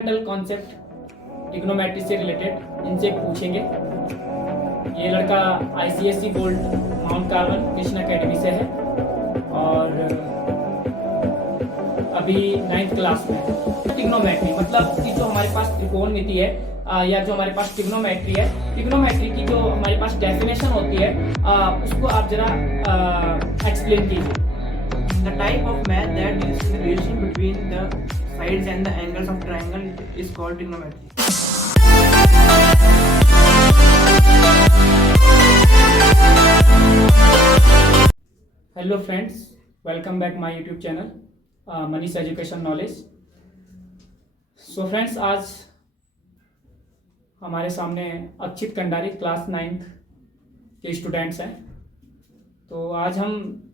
Fundamental concept trigonometry से related इनसे पूछेंगे। ये लड़का ICSE board mount Carmel Krishna academy से है और अभी 9th क्लास में है। ट्रिग्नोमेट्री मतलब कि जो हमारे पास त्रिकोणमिति है या जो हमारे पास ट्रिग्नोमेट्री है, ट्रिग्नोमेट्री की जो हमारे पास डेफिनेशन होती है उसको आप जरा एक्सप्लेन कीजिए। The type of math that deals with the relation between the sides and the angles of triangle is called trigonometry. Hello friends, welcome back my YouTube channel Manish education knowledge. So friends, आज हमारे सामने अक्षित Kandari class 9th के students हैं। तो आज हम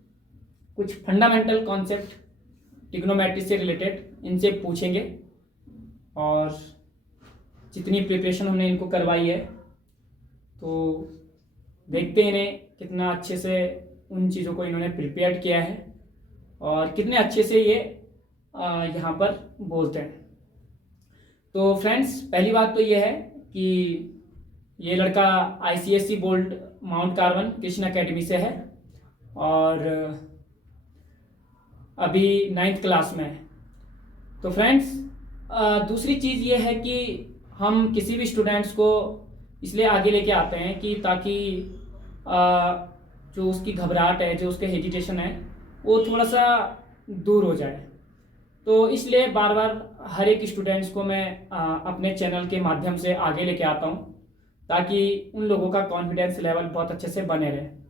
कुछ fundamental concept trigonometry से रिलेटेड इनसे पूछेंगे और जितनी प्रिपरेशन हमने इनको करवाई है तो देखते हैं इन्हें कितना अच्छे से उन चीज़ों को इन्होंने प्रिपेयर किया है और कितने अच्छे से ये यहाँ पर बोलते हैं। तो फ्रेंड्स, पहली बात तो ये है कि ये लड़का ICSE board mount Carmel Krishna academy से है और अभी 9th क्लास में है। तो फ्रेंड्स, दूसरी चीज़ ये है कि हम किसी भी स्टूडेंट्स को इसलिए आगे लेके आते हैं कि ताकि जो उसकी घबराहट है, जो उसके हेजिटेशन है, वो थोड़ा सा दूर हो जाए। तो इसलिए बार बार हर एक स्टूडेंट्स को मैं अपने चैनल के माध्यम से आगे लेके आता हूँ ताकि उन लोगों का कॉन्फिडेंस लेवल बहुत अच्छे से बने रहे।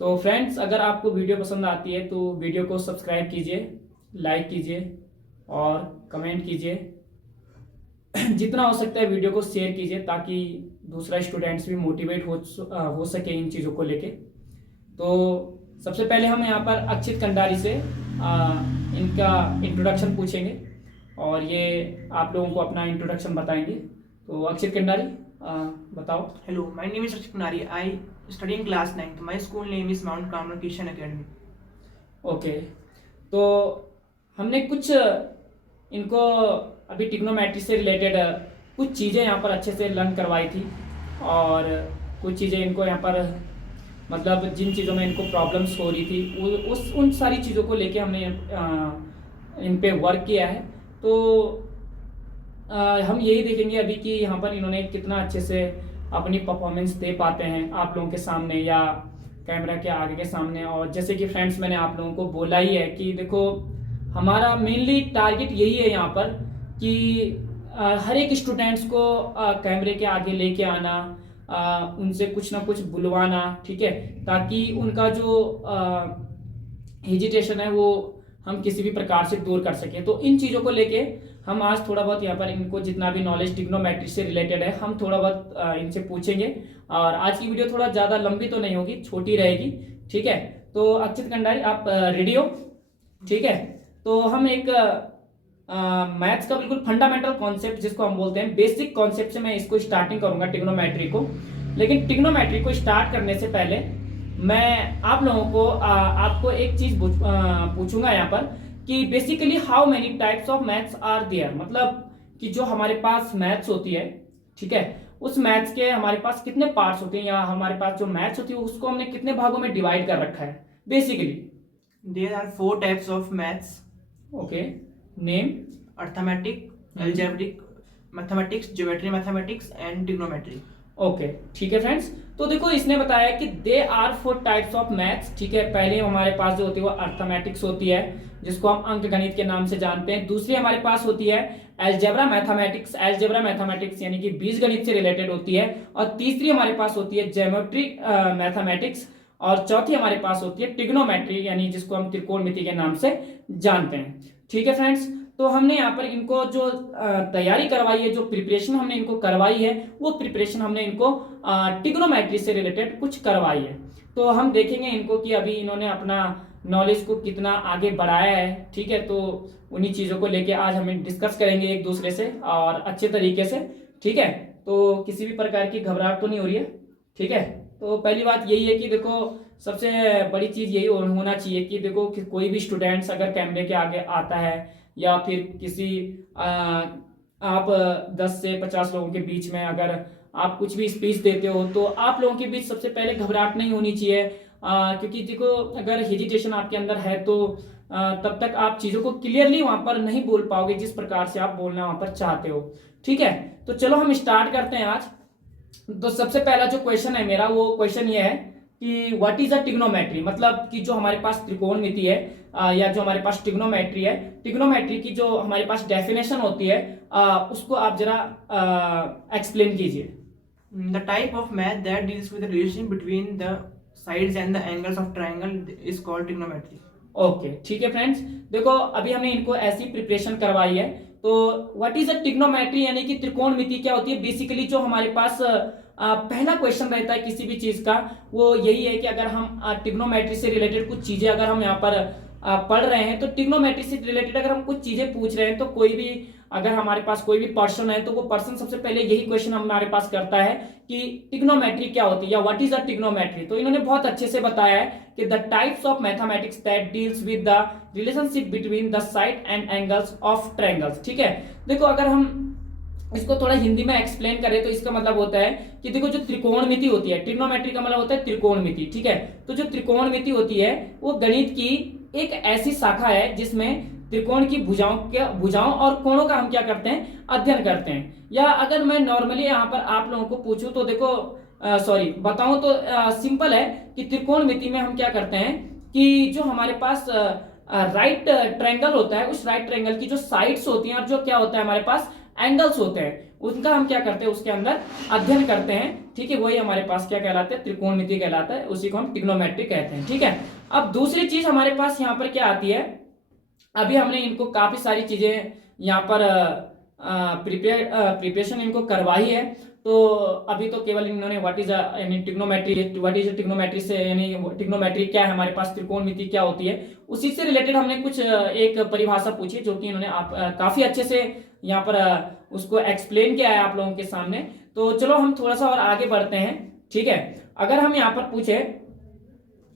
तो फ्रेंड्स, अगर आपको वीडियो पसंद आती है तो वीडियो को सब्सक्राइब कीजिए, लाइक कीजिए और कमेंट कीजिए। जितना हो सकता है वीडियो को शेयर कीजिए ताकि दूसरा स्टूडेंट्स भी मोटिवेट हो सके इन चीज़ों को लेके। तो सबसे पहले हम यहाँ पर अक्षित कंडारी से इनका इंट्रोडक्शन पूछेंगे और ये आप लोगों को अपना इंट्रोडक्शन बताएंगे। तो अक्षित कंडारी, बताओ। Hello, my name is Rachit Kunari. I study in class 9th. My school name is Mount Carmel Christian Academy. Okay, तो हमने कुछ इनको अभी ट्रिग्नोमेट्री से रिलेटेड कुछ चीज़ें यहाँ पर अच्छे से लर्न करवाई थी और कुछ चीज़ें इनको यहाँ पर मतलब जिन चीज़ों में इनको प्रॉब्लम्स हो रही थी उन सारी चीज़ों को लेके हमने इन पे वर्क किया है। तो हम यही देखेंगे अभी कि यहाँ पर इन्होंने कितना अच्छे से अपनी परफॉर्मेंस दे पाते हैं आप लोगों के सामने या कैमरा के आगे के सामने। और जैसे कि फ्रेंड्स, मैंने आप लोगों को बोला ही है कि देखो, हमारा मेनली टारगेट यही है यहाँ पर कि हर एक स्टूडेंट्स को कैमरे के आगे लेके आना, उनसे कुछ ना कुछ बुलवाना, ठीक है, ताकि उनका जो हेजिटेशन है वो हम किसी भी प्रकार से दूर कर सकें। तो इन चीज़ों को लेके हम आज थोड़ा बहुत यहाँ पर इनको जितना भी नॉलेज ट्रिग्नोमेट्री से रिलेटेड है हम थोड़ा बहुत इनसे पूछेंगे। और आज की वीडियो थोड़ा ज़्यादा लंबी तो नहीं होगी, छोटी रहेगी, ठीक है। तो अक्षित कंडारी, आप रेडी हो? ठीक है। तो हम एक मैथ्स का बिल्कुल फंडामेंटल कॉन्सेप्ट जिसको हम बोलते हैं बेसिक कॉन्सेप्ट से मैं इसको स्टार्टिंग करूंगा ट्रिग्नोमेट्री को। लेकिन ट्रिग्नोमेट्री को स्टार्ट करने से पहले मैं आप लोगों को आपको एक चीज पूछूंगा यहाँ पर कि basically how many types of maths are there. मतलब कि जो हमारे पास मैथ्स होती है, ठीक है, उस मैथ्स के हमारे पास कितने पार्ट्स होते हैं या हमारे पास जो मैथ्स होती है उसको हमने कितने भागों में डिवाइड कर रखा है basically. There are 4 types of maths: okay, name? arithmetic, algebraic mathematics, geometry mathematics and trigonometry. Okay, ठीक है फ्रेंड्स। तो देखो, इसने बताया कि they are 4 types of maths, ठीक है। पहले हमारे पास जो होती है वो अर्थमेटिक्स होती है जिसको हम अंक गणित के नाम से जानते हैं। दूसरी हमारे पास होती है एल्जेब्रा मैथमेटिक्स, एल्जेब्रा मैथमेटिक्स यानी कि बीज गणित से रिलेटेड होती है। और तीसरी हमारे पास होती है ज्योमेट्री मैथमेटिक्स और चौथी हमारे पास होती है ट्रिग्नोमेट्री यानी जिसको हम त्रिकोणमिति के नाम से जानते हैं, ठीक है फ्रेंड्स। तो हमने यहाँ पर इनको जो तैयारी करवाई है, जो प्रिपरेशन हमने इनको करवाई है, वो प्रिपरेशन हमने इनको ट्रिग्नोमेट्री से रिलेटेड कुछ करवाई है। तो हम देखेंगे इनको कि अभी इन्होंने अपना नॉलेज को कितना आगे बढ़ाया है, ठीक है। तो उन्हीं चीज़ों को लेके आज हम डिस्कस करेंगे एक दूसरे से और अच्छे तरीके से, ठीक है। तो किसी भी प्रकार की घबराहट तो नहीं हो रही है, ठीक है। तो पहली बात यही है कि देखो, सबसे बड़ी चीज़ यही होना चाहिए कि देखो कि कोई भी स्टूडेंट्स अगर कैमरे के आगे आता है या फिर किसी आप 10 से 50 लोगों के बीच में अगर आप कुछ भी स्पीच देते हो तो आप लोगों के बीच सबसे पहले घबराहट नहीं होनी चाहिए, क्योंकि देखो अगर हेजिटेशन आपके अंदर है तो तब तक आप चीज़ों को क्लियरली वहां पर नहीं बोल पाओगे जिस प्रकार से आप बोलना वहां पर चाहते हो। ठीक है, तो चलो हम स्टार्ट करते हैं आज। तो सबसे पहला जो क्वेश्चन है मेरा, वो क्वेश्चन ये है कि व्हाट इज अ ट्रिग्नोमेट्री, मतलब कि जो हमारे पास त्रिकोणमिति है या जो हमारे पास ट्रिग्नोमेट्री है, ट्रिग्नोमेट्री की जो हमारे पास डेफिनेशन होती है उसको आप जरा एक्सप्लेन कीजिए। The type of math that deals with the relation between the sides and the angles of triangle is called trigonometry. Okay ठीक है फ्रेंड्स, देखो अभी हमने इनको ऐसी प्रिपरेशन करवाई है। तो व्हाट इज अ ट्रिग्नोमेट्री यानी कि त्रिकोणमिति क्या होती है, बेसिकली जो हमारे पास पहला क्वेश्चन रहता है किसी भी चीज का वो यही है कि अगर हम ट्रिग्नोमेट्री से रिलेटेड कुछ चीजें अगर हम यहाँ पर पढ़ रहे हैं तो ट्रिग्नोमेट्री से रिलेटेड अगर हम कुछ चीजें पूछ रहे हैं तो कोई भी अगर हमारे पास कोई भी पर्सन है तो वो पर्सन सबसे पहले यही क्वेश्चन हमारे पास करता है कि ट्रिग्नोमेट्री क्या होती है या व्हाट इज अ ट्रिग्नोमेट्री। तो इन्होंने बहुत अच्छे से बताया है कि the types of mathematics that deals with the relationship between the side and angles of triangles. ठीक है, देखो अगर हम इसको थोड़ा हिंदी में एक्सप्लेन करें तो इसका मतलब होता है कि देखो जो त्रिकोणमिति होती है, ट्रिग्नोमेट्री का मतलब होता है त्रिकोणमिति। ठीक है, तो जो त्रिकोणमिति होती है वो गणित की एक ऐसी शाखा है जिसमें त्रिकोण की भुजाओं और कोणों का हम क्या करते हैं, अध्ययन करते हैं। या अगर मैं नॉर्मली यहाँ पर आप लोगों को पूछूं तो देखो सॉरी बताऊं तो सिंपल है कि त्रिकोणमिति में हम क्या करते हैं कि जो हमारे पास राइट ट्रायंगल होता है उस राइट ट्रायंगल की जो साइड्स होती हैं और जो क्या होता है हमारे पास एंगल्स होते हैं उनका हम क्या करते हैं उसके अंदर अध्ययन करते हैं। ठीक है, वही हमारे पास क्या कहलाता है, त्रिकोणमिति कहलाता है, उसी को हम ट्रिग्नोमेट्री कहते हैं। ठीक है, अब दूसरी चीज हमारे पास यहाँ पर क्या आती है, अभी हमने इनको काफी सारी चीजें यहाँ पर प्रिपरेशन इनको करवाई है। तो अभी तो केवल इन्होंने व्हाट इज यानी ट्रिग्नोमेट्री से यानी ट्रिग्नोमेट्री क्या है, हमारे पास त्रिकोणमिति क्या होती है, उसी से रिलेटेड हमने कुछ एक परिभाषा पूछी जो कि इन्होंने आप काफी अच्छे से यहाँ पर उसको एक्सप्लेन किया है आप लोगों के सामने। तो चलो हम थोड़ा सा और आगे बढ़ते हैं। ठीक है, अगर हम यहाँ पर पूछे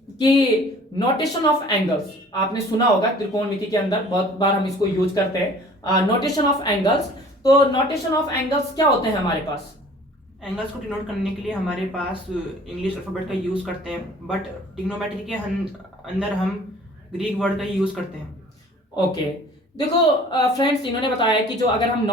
कि नोटेशन ऑफ एंगल्स, आपने सुना होगा त्रिकोणमिति के अंदर बहुत बार हम इसको यूज करते हैं, नोटेशन ऑफ एंगल्स। तो नोटेशन ऑफ एंगल्स क्या होते हैं हमारे पास? एंगल्स को डिनोट करने के लिए हमारे पास इंग्लिश अल्फाबेट का यूज करते हैं, बट ट्रिग्नोमेट्री के अंदर हम ग्रीक वर्ड का यूज करते हैं। ओके, देखो फ्रेंड्स इन्होंने बताया कि जो अगर हम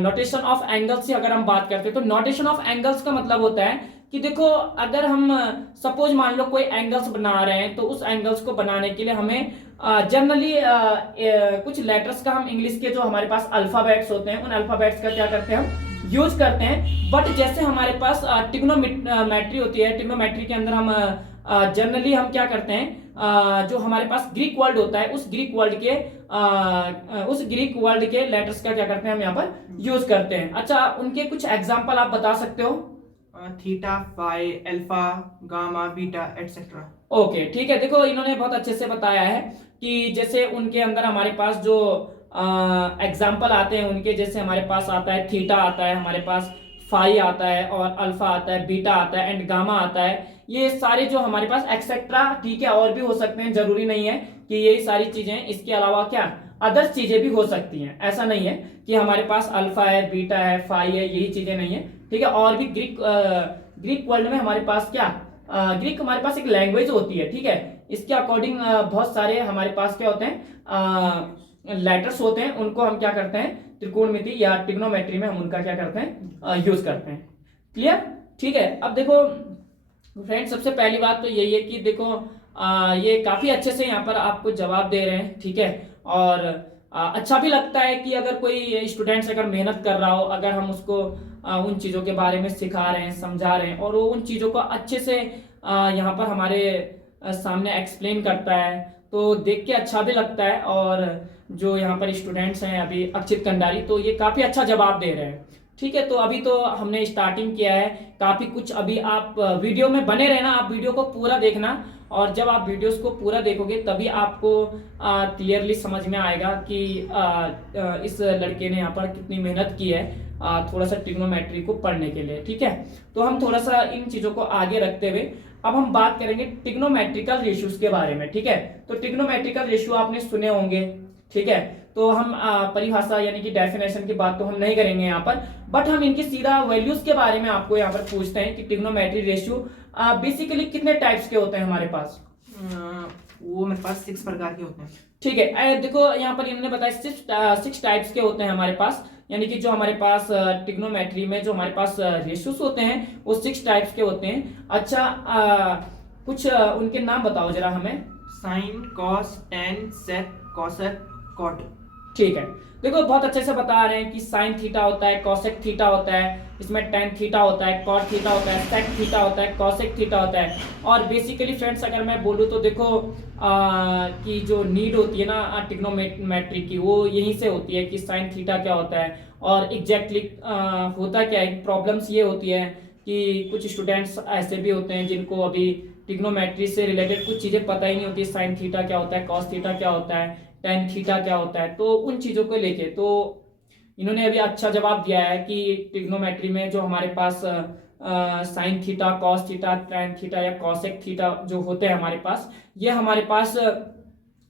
नोटेशन ऑफ एंगल्स से अगर हम बात करते हैं तो नोटेशन ऑफ एंगल्स का मतलब होता है कि देखो अगर हम सपोज मान लो कोई एंगल्स बना रहे हैं तो उस एंगल्स को बनाने के लिए हमें जनरली कुछ लेटर्स का हम इंग्लिश के जो हमारे पास अल्फाबेट्स होते हैं उन अल्फाबेट्स का क्या करते हैं हम यूज करते हैं। बट जैसे हमारे पास ट्रिग्नोमेट्री होती है, ट्रिग्नोमेट्री के अंदर हम जनरली हम क्या करते हैं जो हमारे पास ग्रीक वर्ड होता है उस ग्रीक वर्ड के लेटर्स का क्या करते हैं हम यहाँ पर यूज करते हैं। अच्छा, उनके कुछ एग्जांपल आप बता सकते हो? Theta, pi, alpha, gamma, beta etcetera. Okay ठीक है, देखो इन्होंने बहुत अच्छे से बताया है कि जैसे उनके अंदर हमारे पास जो एग्जाम्पल आते हैं उनके, जैसे हमारे पास आता है थीटा आता है, हमारे पास फाई आता है और अल्फा आता है, बीटा आता है एंड गामा आता है। ये सारे जो हमारे पास एक्सेट्रा, ठीक है, और भी हो सकते हैं, जरूरी नहीं है कि यही सारी चीजें, इसके अलावा क्या अदर्स चीजें भी हो सकती हैं। ऐसा नहीं है कि हमारे पास अल्फा है, बीटा है, फाई है, यही चीजें नहीं है। ठीक है, और भी ग्रीक वर्ल्ड में हमारे पास क्या ग्रीक हमारे पास एक लैंग्वेज होती है। ठीक है, इसके अकॉर्डिंग बहुत सारे हमारे पास क्या होते हैं लेटर्स होते हैं, उनको हम क्या करते हैं त्रिकोणमिति या ट्रिग्नोमेट्री में हम उनका क्या करते हैं यूज करते हैं। क्लियर? ठीक है, अब देखो फ्रेंड्स सबसे पहली बात तो यही है कि देखो ये काफी अच्छे से यहाँ पर आपको जवाब दे रहे हैं। ठीक है, और अच्छा भी लगता है कि अगर कोई स्टूडेंट्स अगर मेहनत कर रहा हो, अगर हम उसको उन चीज़ों के बारे में सिखा रहे हैं, समझा रहे हैं और वो उन चीज़ों को अच्छे से यहाँ पर हमारे सामने एक्सप्लेन करता है तो देख के अच्छा भी लगता है। और जो यहाँ पर स्टूडेंट्स हैं अभी अक्षित कंडारी, तो ये काफ़ी अच्छा जवाब दे रहे हैं। ठीक है, तो अभी तो हमने स्टार्टिंग किया है, काफ़ी कुछ अभी आप वीडियो में बने रहना, आप वीडियो को पूरा देखना और जब आप वीडियोस को पूरा देखोगे तभी आपको क्लियरली समझ में आएगा कि इस लड़के ने यहाँ पर कितनी मेहनत की है थोड़ा सा ट्रिग्नोमेट्री को पढ़ने के लिए। ठीक है, तो हम थोड़ा सा इन चीज़ों को आगे रखते हुए अब हम बात करेंगे ट्रिग्नोमेट्रिकल रेशियोज के बारे में। ठीक है, तो ट्रिग्नोमेट्रिकल रेशियो आपने सुने होंगे। ठीक है, तो हम परिभाषा यानी कि डेफिनेशन की बात तो हम नहीं करेंगे यहाँ पर, बट हम इनकी सीधा वैल्यूज के बारे में आपको यहाँ पर पूछते हैं कि ट्रिग्नोमेट्री रेशियो बेसिकली कितने टाइप्स के होते हैं हमारे पास। वो मेरे पास 6 प्रकार के होते हैं। ठीक है, देखो यहाँ पर इन्होंने बताया 6 टाइप्स के होते हैं हमारे पास, यानी कि जो हमारे पास ट्रिग्नोमेट्री में जो हमारे पास रेशियोस होते हैं वो 6 टाइप्स के होते हैं। अच्छा, कुछ उनके नाम बताओ जरा हमें। साइन, कॉस, टेन, सेक, कॉसेक, कॉट। ठीक है, देखो बहुत अच्छे से बता रहे हैं कि साइन थीटा होता है, कॉसेक थीटा होता है, इसमें टेन थीटा होता है, कॉट थीटा होता है, सेक थीटा होता है, कॉसेक थीटा होता है। और बेसिकली फ्रेंड्स अगर मैं बोलूँ तो देखो कि जो नीड होती है ना ट्रिग्नोमेट्री की, वो यहीं से होती है कि साइन थीटा क्या होता है और एग्जैक्टली होता क्या है। प्रॉब्लम्स ये होती है कि कुछ स्टूडेंट्स ऐसे भी होते हैं जिनको अभी ट्रिग्नोमेट्री से रिलेटेड कुछ चीज़ें पता ही नहीं होती, साइन थीटा क्या होता है, कॉस थीटा क्या होता है, टेन थीटा क्या होता है। तो उन चीज़ों को लेके तो इन्होंने अभी अच्छा जवाब दिया है कि ट्रिग्नोमेट्री में जो हमारे पास sine theta, cos theta, tan theta या कॉसेक थीटा जो होते हैं हमारे पास, ये हमारे पास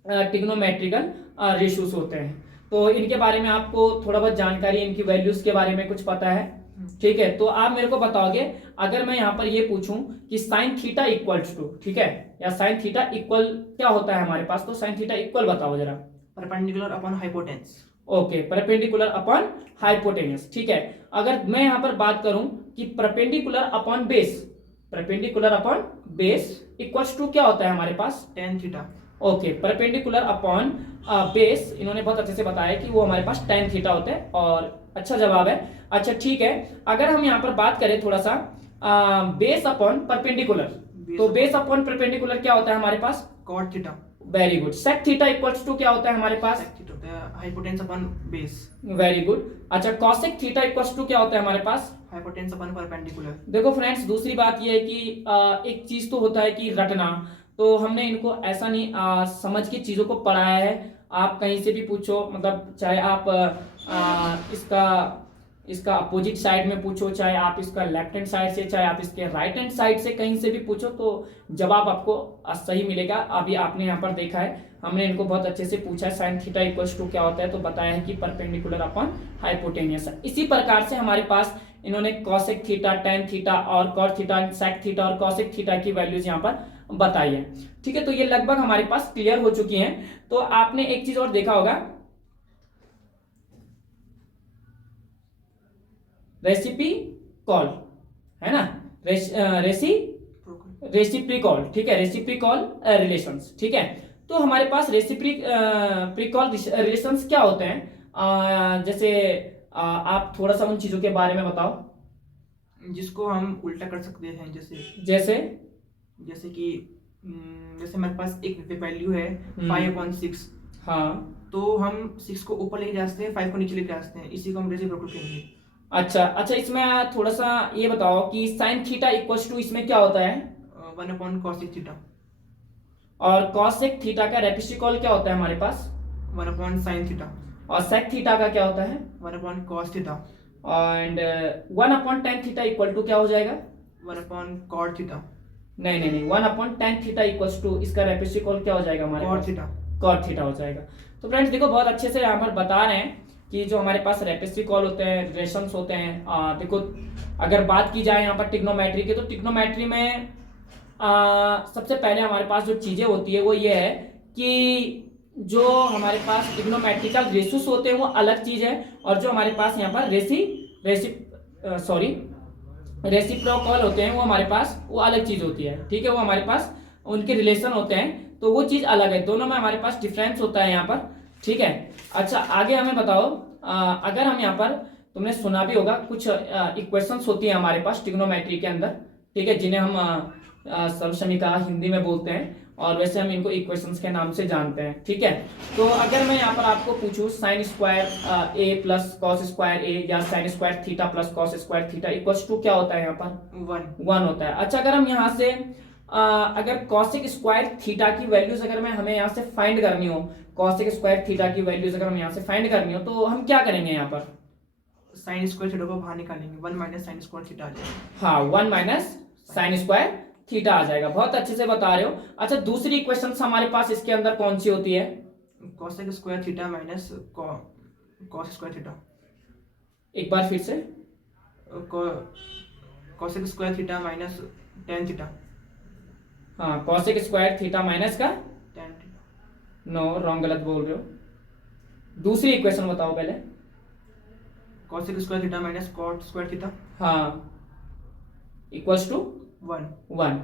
ट्रिग्नोमेट्रिकल रेशियोज होते हैं। तो इनके बारे में आपको थोड़ा बहुत जानकारी, इनकी वैल्यूज के बारे में कुछ पता है? ठीक है, तो आप मेरे को बताओगे अगर मैं यहाँ पर ये पूछूं कि साइन थीटा इक्वल्स टू, ठीक है, या साइन थीटा इक्वल क्या होता है हमारे पास, तो साइन थीटा इक्वल बताओ जरा। Perpendicular upon hypotenuse. Okay, perpendicular upon hypotenuse. ठीक है, अगर मैं यहाँ पर बात करूं कि perpendicular upon base, perpendicular upon base equals to क्या होता है हमारे पास, tan theta. Okay, perpendicular upon base इन्होंने बहुत अच्छे से बताया कि वो हमारे पास टेन थीटा होता है, और अच्छा जवाब है। अच्छा ठीक है, अगर हम यहाँ पर बात करें थोड़ा सा बेस अपॉन परपेंडिकुलर, तो बेस अपॉन परपेंडिकुलर क्या होता है हमारे पास, cot theta. Very good. Sec theta equals to क्या होता है हमारे पास, hypotenuse upon base. Very good. अच्छा, कॉसेक थीटा इक्वल्स टू क्या होता है हमारे पास, हाइपोटेन्स अपॉन परपेंडिकुलर। देखो फ्रेंड्स, दूसरी बात ये है कि एक चीज तो होता है कि रटना, तो हमने इनको ऐसा नहीं समझ के चीजों को पढ़ाया है। आप कहीं से भी पूछो, मतलब चाहे आप इसका अपोजिट साइड में पूछो, चाहे आप इसका लेफ्ट हैंड साइड से, चाहे आप इसके राइट हैंड साइड से कहीं से भी पूछो, तो जवाब आपको सही मिलेगा। अभी आपने यहाँ पर देखा है, हमने इनको बहुत अच्छे से पूछा है साइन थीटा इक्वल्स टू क्या होता है, तो बताया है कि परपेंडिकुलर अपॉन हाइपोटेन्यूस। इसी प्रकार से हमारे पास इन्होंने कॉसेक थीटा, टेन थीटा और कॉट थीटा, सेक थीटा और कॉसेक थीटा की वैल्यूज यहाँ पर बताई है। ठीक है, तो ये लगभग हमारे पास क्लियर हो चुकी हैं। तो आपने एक चीज और देखा होगा, रेसिपी कॉल, है ना, रेसिप्रिकॉल। ठीक है, रेसिप्रिकॉल रिलेशंस। ठीक है, तो हमारे पास रेसिप्रिकॉल रिलेशंस क्या होते हैं, जैसे आप थोड़ा सा उन चीजों के बारे में बताओ जिसको हम उल्टा कर सकते हैं। जैसे जैसे कि जैसे मेरे पास एक वैल्यू है 5/6। हाँ, तो हम 6 को ऊपर लेके जा सकते हैं, 5 को नीचे लेके जा सकते हैं, इसी को हम रेसिप्रोकल कहेंगे। अच्छा, इसमें थोड़ा सा ये बताओ कि साइन थीटा इक्वल्स टू इसमें क्या होता है, 1/cosec थीटा। और कॉसेक थीटा का रेसिप्रोकल क्या होता है हमारे पास, 1/sin थीटा। और सेक थीटा का क्या होता है, 1/cos theta. And 1/tan theta equal to क्या हो जाएगा, 1/cot थीटा। नहीं, 1/tan थीटा इक्वल्स टू इसका रेसिप्रोकल क्या हो जाएगा हमारे cot पास, थीटा। cot थीटा हो जाएगा। तो फ्रेंड्स देखो, बहुत अच्छे से यहाँ पर बता रहे हैं कि जो हमारे पास रेसिप्रोकल होते हैं, रिलेशंस होते हैं। देखो अगर बात की जाए यहाँ पर ट्रिग्नोमेट्री की, तो ट्रिग्नोमेट्री में सबसे पहले हमारे पास जो चीजें होती है वो ये है कि जो हमारे पास ट्रिग्नोमेट्रिकल रेशियोस होते हैं वो अलग चीज है, और जो हमारे पास यहाँ पर रेसिप्रोकल होते हैं वो हमारे पास वो अलग चीज होती है। ठीक है, वो हमारे पास उनके रिलेशन होते हैं, तो वो चीज अलग है, दोनों में हमारे पास डिफरेंस होता है यहाँ पर। ठीक है, अच्छा आगे हमें बताओ, अगर हम यहाँ पर, तुमने सुना भी होगा कुछ इक्वेशंस होती हैं हमारे पास ट्रिग्नोमेट्री के अंदर, ठीक है, जिन्हें हम सर्वसमीकरण हिंदी में बोलते हैं, और वैसे हम इनको इक्वेशंस के नाम से जानते हैं। ठीक है, तो अगर मैं यहाँ पर आपको पूछूं sine square A plus cos square A, या sine square theta plus cos square theta equals to क्या होता है यहाँ पर, 1 होता है। अच्छा, अगर हम यहाँ से अगर कॉसेक स्क्वायर थीटा की वैल्यूज अगर हमें यहाँ से फाइंड करनी हो, कॉसेक स्क्वायर थीटा की वैल्यूज अगर हम यहाँ से फाइंड करनी हो, तो हम क्या करेंगे यहाँ पर, साइन स्क्वायर थीटा को बाहर निकालेंगे, 1 - sin स्क्वायर थीटा आ जाएगा। हाँ, 1 - sin स्क्वायर थीटा आ जाएगा। बहुत अच्छे से बता रहे हो। अच्छा, दूसरी इक्वेशन हमारे पास इसके अंदर कौन सी होती है, cosec square theta minus cos square theta. एक बार फिर से। cosec square theta minus tan theta. हाँ, कॉसेक स्क्वायर थीटा माइनस का tan थीटा। नो, रॉन्ग, गलत बोल रहे हो। दूसरी इक्वेशन बताओ पहले। cosec square theta minus cot square theta. हाँ, इक्वल्स टू 1। 1।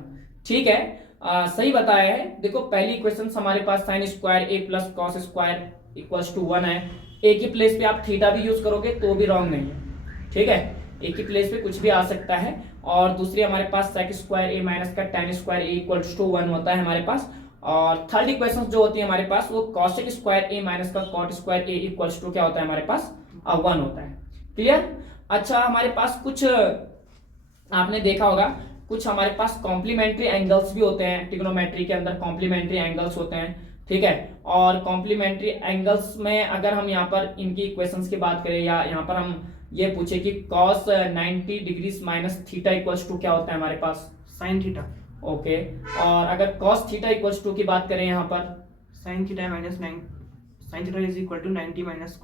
ठीक है, सही बताया है। देखो पहली इक्वेशन हमारे पास sine square A plus cos square equals to 1 है। ए की प्लेस पे आप थीटा भी यूज करोगे तो भी रॉन्ग नहीं है। ठीक है, ए की प्लेस पे कुछ भी आ सकता है। और दूसरी हमारे पास सेक स्क्वायर ए माइनस का tan square A equals to 1 होता है हमारे पास। और थर्ड इक्वेशन जो होती है हमारे पास वो कॉसेक स्क्वायर ए माइनस का cot square A equals to क्या होता है हमारे पास 1 होता है। क्लियर। अच्छा, हमारे पास कुछ आपने देखा होगा कुछ हमारे पास कॉम्प्लीमेंट्री एंगल्स भी होते हैं। ट्रिग्नोमेट्री के अंदर कॉम्प्लीमेंट्री एंगल्स होते हैं। ठीक है, और कॉम्प्लीमेंट्री एंगल्स में अगर हम यहाँ पर इनकी इक्वेशंस की बात करें या यहाँ पर हम ये पूछे कि cos 90 degrees minus theta equals to क्या होता है हमारे पास sin थीटा। ओके, और अगर cos थीटा इक्वल्स टू की बात करें यहाँ पर sin theta minus 9 sin theta is equal to 90 minus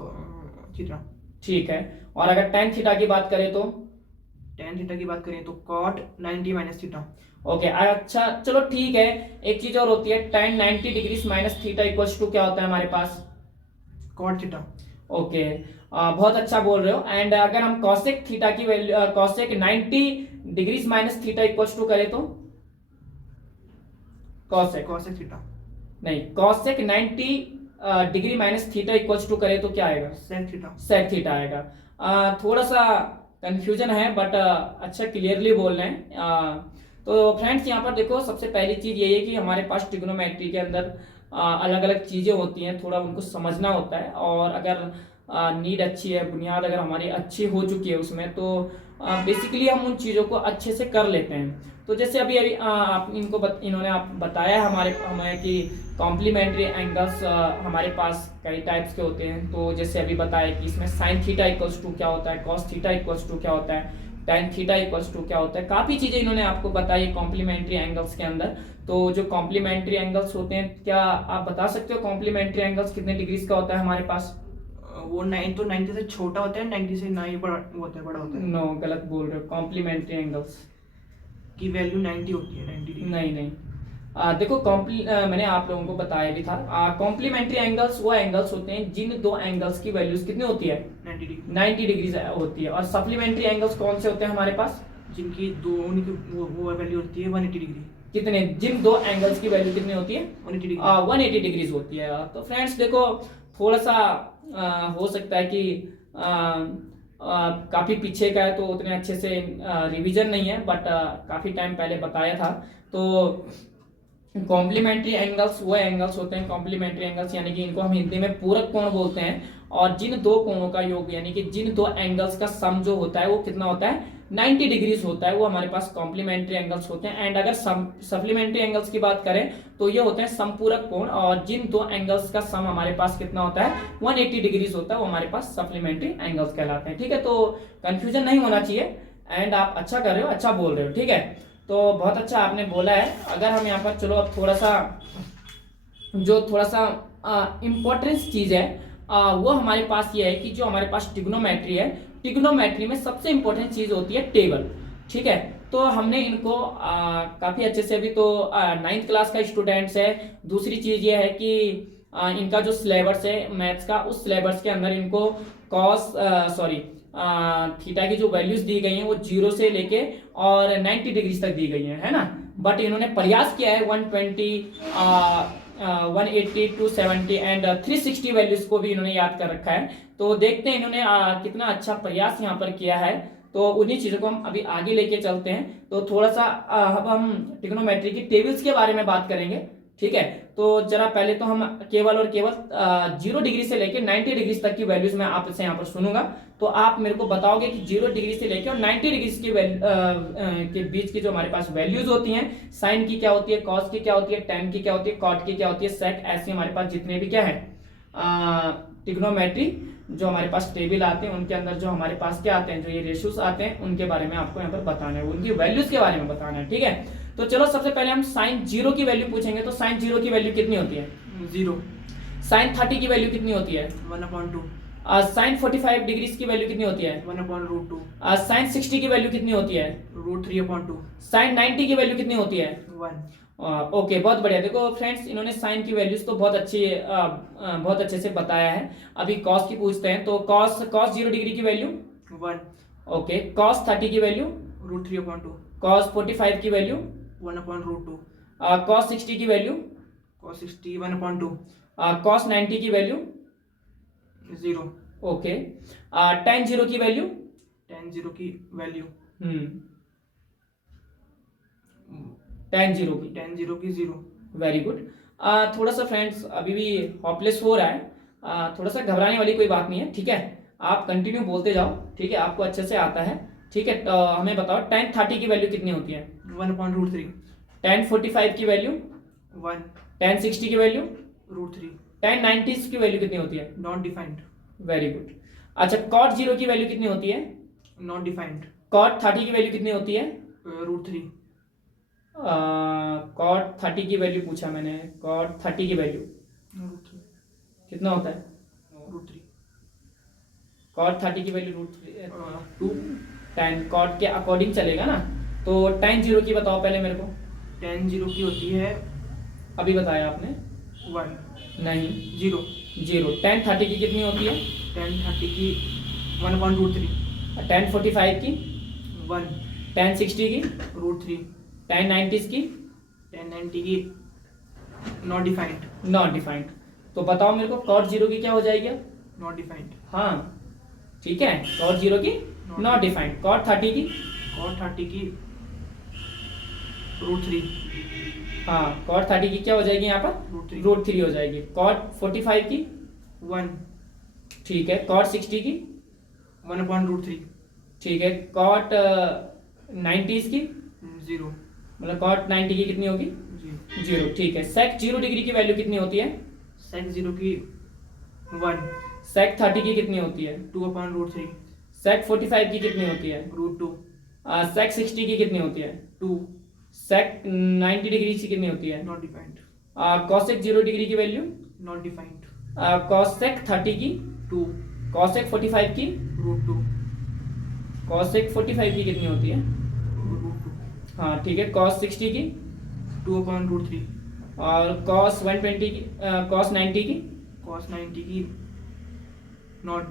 theta. ठीक है, और अगर tan थीटा की बात करें तो tan थीटा की बात करें तो cot 90 माइनस थीटा। ओके। अच्छा चलो ठीक है, एक चीज और होती है tan 90 degrees minus theta equals to क्या होता है हमारे पास cot थीटा। ओके, बहुत अच्छा बोल रहे हो। एंड अगर हम cosec थीटा की value cosec 90 degrees minus theta equals to करें तो cosec थीटा नहीं, cosec 90 degree minus theta equals to करें तो क्या आएगा sec थीटा। sec थीटा आएगा। थोड़ा सा कंफ्यूजन है बट अच्छा क्लियरली बोल रहे हैं। तो फ्रेंड्स यहाँ पर देखो सबसे पहली चीज ये है कि हमारे पास ट्रिग्नोमेट्री के अंदर अलग अलग चीजें होती हैं, थोड़ा उनको समझना होता है। और अगर नीड अच्छी है, बुनियाद अगर हमारी अच्छी हो चुकी है उसमें, तो बेसिकली हम उन चीज़ों को अच्छे से कर लेते हैं। तो जैसे अभी अभी आप इन्होंने आप बताया हमें कि कॉम्प्लीमेंट्री एंगल्स हमारे पास कई टाइप्स के होते हैं। तो जैसे अभी बताया कि इसमें साइन थीटा इक्वल्स टू क्या होता है, कॉस थीटा इक्वल्स टू क्या होता है, tan थीटा इक्वल्स टू क्या होता है, काफ़ी चीज़ें इन्होंने आपको बताई कॉम्प्लीमेंट्री एंगल्स के अंदर। तो जो कॉम्प्लीमेंट्री एंगल्स होते हैं, क्या आप बता सकते हो कॉम्प्लीमेंट्री एंगल्स कितने डिग्रीज का होता है हमारे पास? वो 90 से छोटा होता है, 90 से ना ही बड़ा होता है, बड़ा होता है। नो, गलत बोल रहे हो। कॉम्प्लीमेंट्री एंगल्स की वैल्यू 90 होती है, 90 डिग्री। नहीं, देखो मैंने आप लोगों को बताया भी था, कॉम्प्लीमेंट्री एंगल्स वो एंगल्स होते हैं जिन दो एंगल्स की वैल्यूज कितनी होती है 90 डिग्री होती है। और सप्लीमेंट्री एंगल्स कौन से होते हैं हमारे पास? जिनकी दोनों की वो वैल्यू होती है 180 डिग्री। कितने? जिन दो एंगल्स की वैल्यू कितनी होती है 180 डिग्री। 180 डिग्रीज होती है। तो फ्रेंड्स देखो थोड़ा सा हो सकता है कि काफी पीछे का है तो उतने अच्छे से रिवीजन नहीं है, बट काफी टाइम पहले बताया था। तो कॉम्प्लीमेंट्री एंगल्स वो एंगल्स होते हैं, कॉम्प्लीमेंट्री एंगल्स यानी कि इनको हम हिंदी में पूरक कोण बोलते हैं। और जिन दो कोणों का योग यानी कि जिन दो एंगल्स का सम जो होता है वो कितना होता है 90 डिग्रीज होता है, वो हमारे पास कॉम्प्लीमेंट्री एंगल्स होते हैं। एंड अगर सप्लीमेंट्री एंगल्स की बात करें तो ये होते हैं समपूरक कोण, और जिन दो एंगल्स का सम हमारे पास कितना होता है 180 डिग्रीज होता है, वो हमारे पास सप्लीमेंट्री एंगल्स कहलाते हैं। ठीक है, तो कंफ्यूजन नहीं होना चाहिए। एंड आप अच्छा कर रहे हो, अच्छा बोल रहे हो। ठीक है, तो बहुत अच्छा आपने बोला है। अगर हम यहाँ पर चलो अब थोड़ा सा इम्पोर्टेंस चीज है वो हमारे पास ये है कि जो हमारे पास ट्रिग्नोमेट्री है, ट्रिग्नोमेट्री में सबसे इंपॉर्टेंट चीज होती है टेबल। ठीक है, तो हमने इनको काफी अच्छे से, अभी तो 9th क्लास का स्टूडेंट्स है। दूसरी चीज ये है कि इनका जो सिलेबस है मैथ्स का, उस सिलेबस के अंदर इनको थीटा की जो वैल्यूज दी गई हैं वो 0 से लेके और 90 डिग्री तक दी गई है ना। बट इन्होंने प्रयास किया है 120 180 270 एंड 360 वैल्यूज को भी इन्होंने याद कर रखा है। तो देखते हैं इन्होंने कितना अच्छा प्रयास यहाँ पर किया है। तो उन्हीं चीजों को हम अभी आगे लेके चलते हैं। तो थोड़ा सा अब हम ट्रिग्नोमेट्री की टेबल्स के बारे में बात करेंगे। ठीक है, तो जरा पहले तो हम केवल और केवल 0 डिग्री से लेकर 90 डिग्री तक की वैल्यूज मैं आपसे यहाँ पर सुनूंगा। तो आप मेरे को बताओगे कि 0 डिग्री से लेकर और 90 डिग्री के बीच की जो हमारे पास वैल्यूज होती हैं, साइन की क्या होती है, कॉस की क्या होती है, टेन की क्या होती है, कॉट की क्या होती है, सेक, ऐसे हमारे पास जितने भी क्या है ट्रिग्नोमेट्री जो हमारे पास टेबल आते हैं उनके अंदर जो हमारे पास क्या आते हैं, जो ये रेशियोज आते हैं, उनके बारे में आपको यहाँ पर बताना है, उनकी वैल्यूज के बारे में बताना है। ठीक है, तो चलो सबसे पहले हम साइन 0 की वैल्यू पूछेंगे। तो साइन 0 की वैल्यू कितनी होती है? 0। साइन 30 की वैल्यू कितनी होती है? 1/2, साइन 45 डिग्रीज की वैल्यू कितनी होती है? 1/√2, साइन 60 की वैल्यू कितनी होती है? √3/2, साइन 90 की वैल्यू कितनी होती है? 1। ओके, बहुत बढ़िया। देखो फ्रेंड्स, इन्होंने साइन की वैल्यूज तो बहुत अच्छे से बताया है। अभी कॉस की पूछते हैं, तो कॉस 0 डिग्री की वैल्यू 1, ओके, कॉस 30 की वैल्यू, √3/2, कॉस 45 की वैल्यू, 1/√2, कॉस 60 की वैल्यू, cos 60 1/2, कॉस 90 की वैल्यू, 0, ओके, tan 0 की वैल्यू, tan 0 की वैल्यू, tan 0 की, tan 0 की 0। Very good. थोड़ा सा फ्रेंड्स अभी भी हॉपलेस हो रहा है, थोड़ा सा घबराने वाली कोई बात नहीं है, ठीक है। आप कंटिन्यू बोलते जाओ, ठीक है, आपको अच्छे से आता है, ठीक है। तो हमें बताओ tan 30 की वैल्यू कितनी होती है? 1/√3, tan 45 की वैल्यू, 1, tan 60 की वैल्यू, √3, tan 90 की वैल्यू कितनी होती है? Not defined, very good. अच्छा, cot 0 की वैल्यू कितनी होती है? नॉट डिफाइंड, cot 30 की वैल्यू कितनी होती है? √3, cot 30 की वैल्यू पूछा मैंने, cot 30 की वैल्यू √3, कितना होता है? √3, cot 30 की वैल्यू √2, 2, tan cot के अकॉर्डिंग चलेगा ना। तो tan 0 की बताओ पहले मेरे को। tan 0 की होती है अभी बताया आपने? 1, नहीं, 0, 0। tan 30 की कितनी होती है? tan 30 की 1/√3, tan 45 की, 1, tan 60 की, √3, tan 90 की, tan 90 की नॉट डिफाइंड, नॉट डिफाइंड। तो बताओ मेरे को cot 0 की क्या हो जाएगी? नॉट डिफाइंड, हाँ, ठीक है, cot 0 की नॉट डिफाइंड। cot 30 की, cot 30 की √3, हाँ, cot 30 की क्या हो जाएगी यहाँ पर? √3, √3 हो जाएगी। cot 45 की, 1, ठीक है। cot 60 की, 1/√3, ठीक है। cot 90 की, 0, मतलब cot 90 की कितनी होगी? 0, 0, ठीक है। sec 0 डिग्री की वैल्यू कितनी होती है? sec 0 की 1, sec 30 की कितनी होती है? 2/√3, sec 45 की कितनी होती है? √2, sec 60 की कितनी होती है? 2, sec 90 डिग्री की कितनी होती है? नॉट डिफाइंड, cosec 0 डिग्री की वैल्यू, नॉट डिफाइंड, cosec 30 की, 2, cosec 45 की, √2, cosec 45 की कितनी होती है? √2, हाँ, ठीक है। cos 60 की, 2/√3, और cos 120 की, cos 90 की, cos 90 की नॉट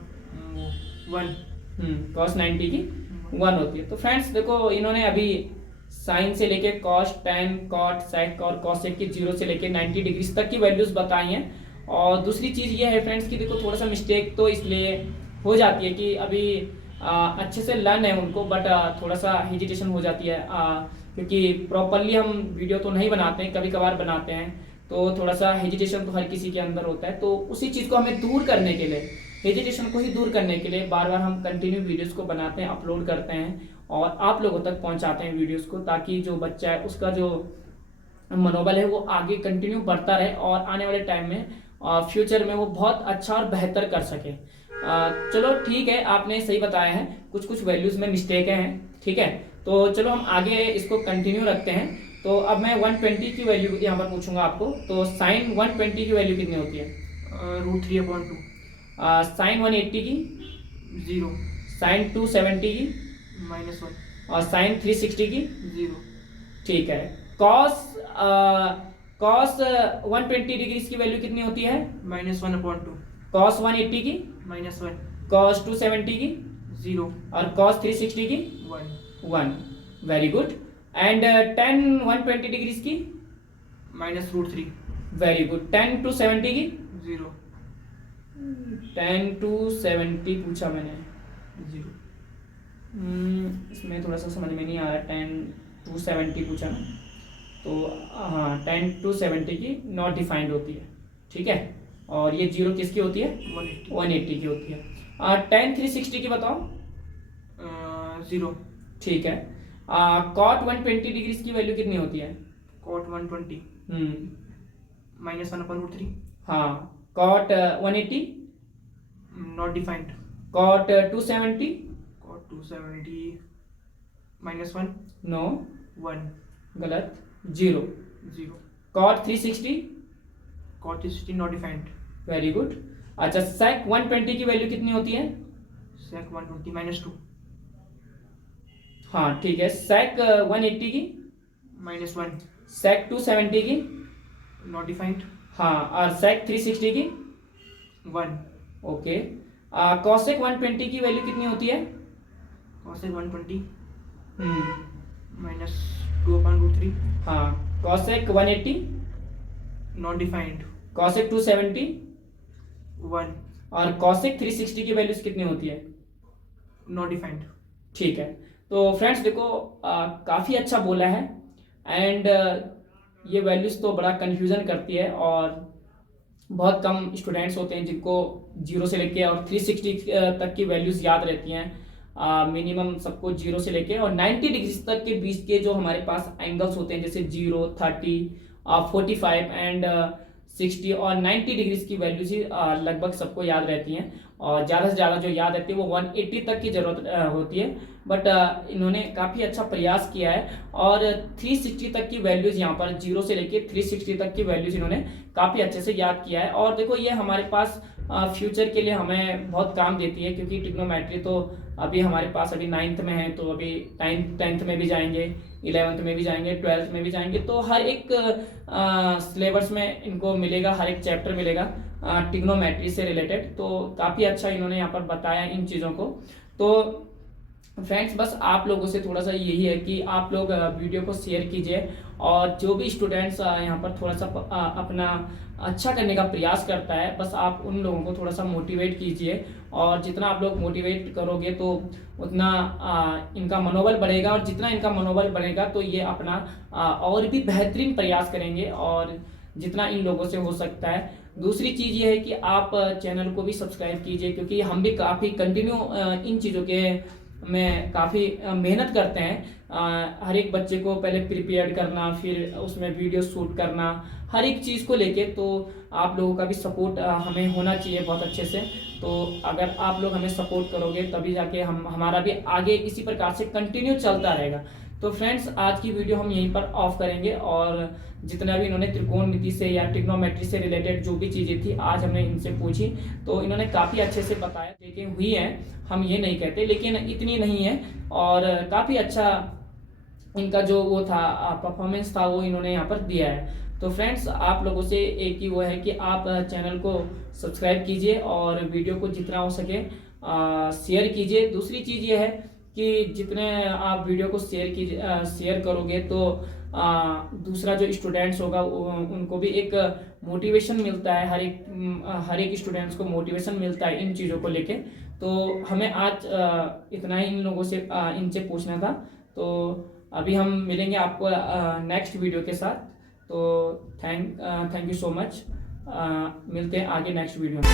1, cos 90 की 1 होती है। तो फ्रेंड्स देखो, इन्होंने अभी साइन से लेके cos, tan, cot, sec और cosec की 0 से लेके 90 डिग्री तक की वैल्यूज बताई हैं। और दूसरी चीज़ ये है फ्रेंड्स कि देखो, थोड़ा सा मिस्टेक तो इसलिए हो जाती है कि अभी अच्छे से लर्न है उनको, बट थोड़ा सा हेजिटेशन हो जाती है, क्योंकि प्रॉपरली हम वीडियो तो नहीं बनाते हैं, कभी कभार बनाते हैं, तो थोड़ा सा हेजिटेशन तो हर किसी के अंदर होता है। तो उसी चीज़ को हमें दूर करने के लिए, हेजिटेशन को ही दूर करने के लिए बार बार हम कंटिन्यू वीडियोस को बनाते हैं, अपलोड करते हैं और आप लोगों तक पहुंचाते हैं वीडियोस को, ताकि जो बच्चा है उसका जो मनोबल है वो आगे कंटिन्यू बढ़ता रहे और आने वाले टाइम में फ्यूचर में वो बहुत अच्छा और बेहतर कर सके। चलो ठीक है, आपने सही बताया है, कुछ कुछ वैल्यूज में मिस्टेक हैं, ठीक है। तो चलो हम आगे इसको कंटिन्यू रखते हैं। तो अब मैं 120 की वैल्यू यहाँ पर पूछूंगा आपको। तो साइन 120 की वैल्यू कितनी होती है? √3/2, साइन 180 की, 0, साइन 270 की, -1, और साइन 360 की, 0, ठीक है। कॉस कॉस 120 डिग्री की वैल्यू कितनी होती है? -1/2, कॉस 180 की, -1, कॉस 270 की, 0, और कॉस 360 की, 1, 1। Very good. And tan 120 degree की, -√3, वेरी गुड। tan 270 की, 0, tan 270 पूछा मैंने, 0, इसमें थोड़ा सा समझ में नहीं आ रहा। tan 270 पूछा ना, तो हाँ, tan 270 की नॉट डिफाइंड होती है, ठीक है। और ये 0 किसकी होती है? 180, 180 की होती है। tan 360 की बताओ। 0, ठीक है। cot 120 डिग्री की वैल्यू कितनी होती है? cot 120, -1/√3, हाँ। cot 180, not defined, cot 270, cot 270, -1, no, 1, गलत, 0। 0, cot 360, cot 360, not defined, very good. अच्छा, sec 120 की वैल्यू कितनी होती है? sec 120 -2। हाँ ठीक है। sec 180 की? -1। sec 270 की? Not defined. हाँ, और sec 360 की? 1। ओके। cosec 120 की वैल्यू कितनी होती है? cosec 120 हम्म -2/√3। हाँ, cosec 180? Not defined. cosec 270? 1। और cosec 360 की वैल्यूज कितनी होती है? Not defined. ठीक है। तो फ्रेंड्स देखो, काफ़ी अच्छा बोला है। एंड ये वैल्यूज तो बड़ा कंफ्यूजन करती है, और बहुत कम स्टूडेंट्स होते हैं जिनको 0 से लेके और 360 तक की वैल्यूज याद रहती हैं। मिनिमम सबको 0 से लेके और 90 डिग्री तक के बीच के जो हमारे पास एंगल्स होते हैं, जैसे 0, 30, 45 एंड 60 और 90 डिग्रीज की वैल्यूज ही लगभग सबको याद रहती हैं। और ज़्यादा से ज़्यादा जो याद रहती है वो 180 तक की ज़रूरत होती है। बट इन्होंने काफ़ी अच्छा प्रयास किया है, और 360 तक की वैल्यूज यहाँ पर 0 से लेके 360 तक की वैल्यूज इन्होंने काफ़ी अच्छे से याद किया है। और देखो, ये हमारे पास फ्यूचर के लिए हमें बहुत काम देती है, क्योंकि ट्रिग्नोमेट्री तो अभी हमारे पास अभी 9th में है, तो अभी 10th में भी जाएंगे, 11th में भी जाएंगे, 12th में भी जाएंगे, तो हर एक सिलेबस में इनको मिलेगा, हर एक चैप्टर मिलेगा ट्रिग्नोमेट्री से रिलेटेड। तो काफ़ी अच्छा इन्होंने यहाँ पर बताया इन चीज़ों को। तो फ्रेंड्स, बस आप लोगों से थोड़ा सा यही है कि आप लोग वीडियो को शेयर कीजिए, और जो भी स्टूडेंट्स यहाँ पर थोड़ा सा अपना अच्छा करने का प्रयास करता है, बस आप उन लोगों को थोड़ा सा मोटिवेट कीजिए। और जितना आप लोग मोटिवेट करोगे तो उतना इनका मनोबल बढ़ेगा, और जितना इनका मनोबल बढ़ेगा तो ये अपना और भी बेहतरीन प्रयास करेंगे, और जितना इन लोगों से हो सकता है। दूसरी चीज़ ये है कि आप चैनल को भी सब्सक्राइब कीजिए, क्योंकि हम भी काफ़ी कंटिन्यू इन चीज़ों के में काफ़ी मेहनत करते हैं। हर एक बच्चे को पहले प्रिपेयर करना, फिर उसमें वीडियो शूट करना, हर एक चीज़ को लेके। तो आप लोगों का भी सपोर्ट हमें होना चाहिए बहुत अच्छे से। तो अगर आप लोग हमें सपोर्ट करोगे तभी जाके हमारा भी आगे इसी प्रकार से कंटिन्यू चलता रहेगा। तो फ्रेंड्स, आज की वीडियो हम यहीं पर ऑफ करेंगे, और जितना भी इन्होंने त्रिकोणमिति से या ट्रिग्नोमेट्री से रिलेटेड जो भी चीज़ें थी आज हमने इनसे पूछी, तो इन्होंने काफ़ी अच्छे से बताया। लेकिन हुई है, हम ये नहीं कहते, लेकिन इतनी नहीं है, और काफ़ी अच्छा इनका जो वो था परफॉर्मेंस था वो इन्होंने यहाँ पर दिया है। तो फ्रेंड्स, आप लोगों से एक ही वो है कि आप चैनल को सब्सक्राइब कीजिए, और वीडियो को जितना हो सके शेयर कीजिए। दूसरी चीज़ ये है कि जितने आप वीडियो को शेयर करोगे तो दूसरा जो स्टूडेंट्स होगा उनको भी एक मोटिवेशन मिलता है। हर एक स्टूडेंट्स को मोटिवेशन मिलता है इन चीज़ों को लेके। तो हमें आज इतना ही इन लोगों से इनसे पूछना था। तो अभी हम मिलेंगे आपको नेक्स्ट वीडियो के साथ। तो थैंक यू सो मच। मिलते हैं आगे नेक्स्ट वीडियो में।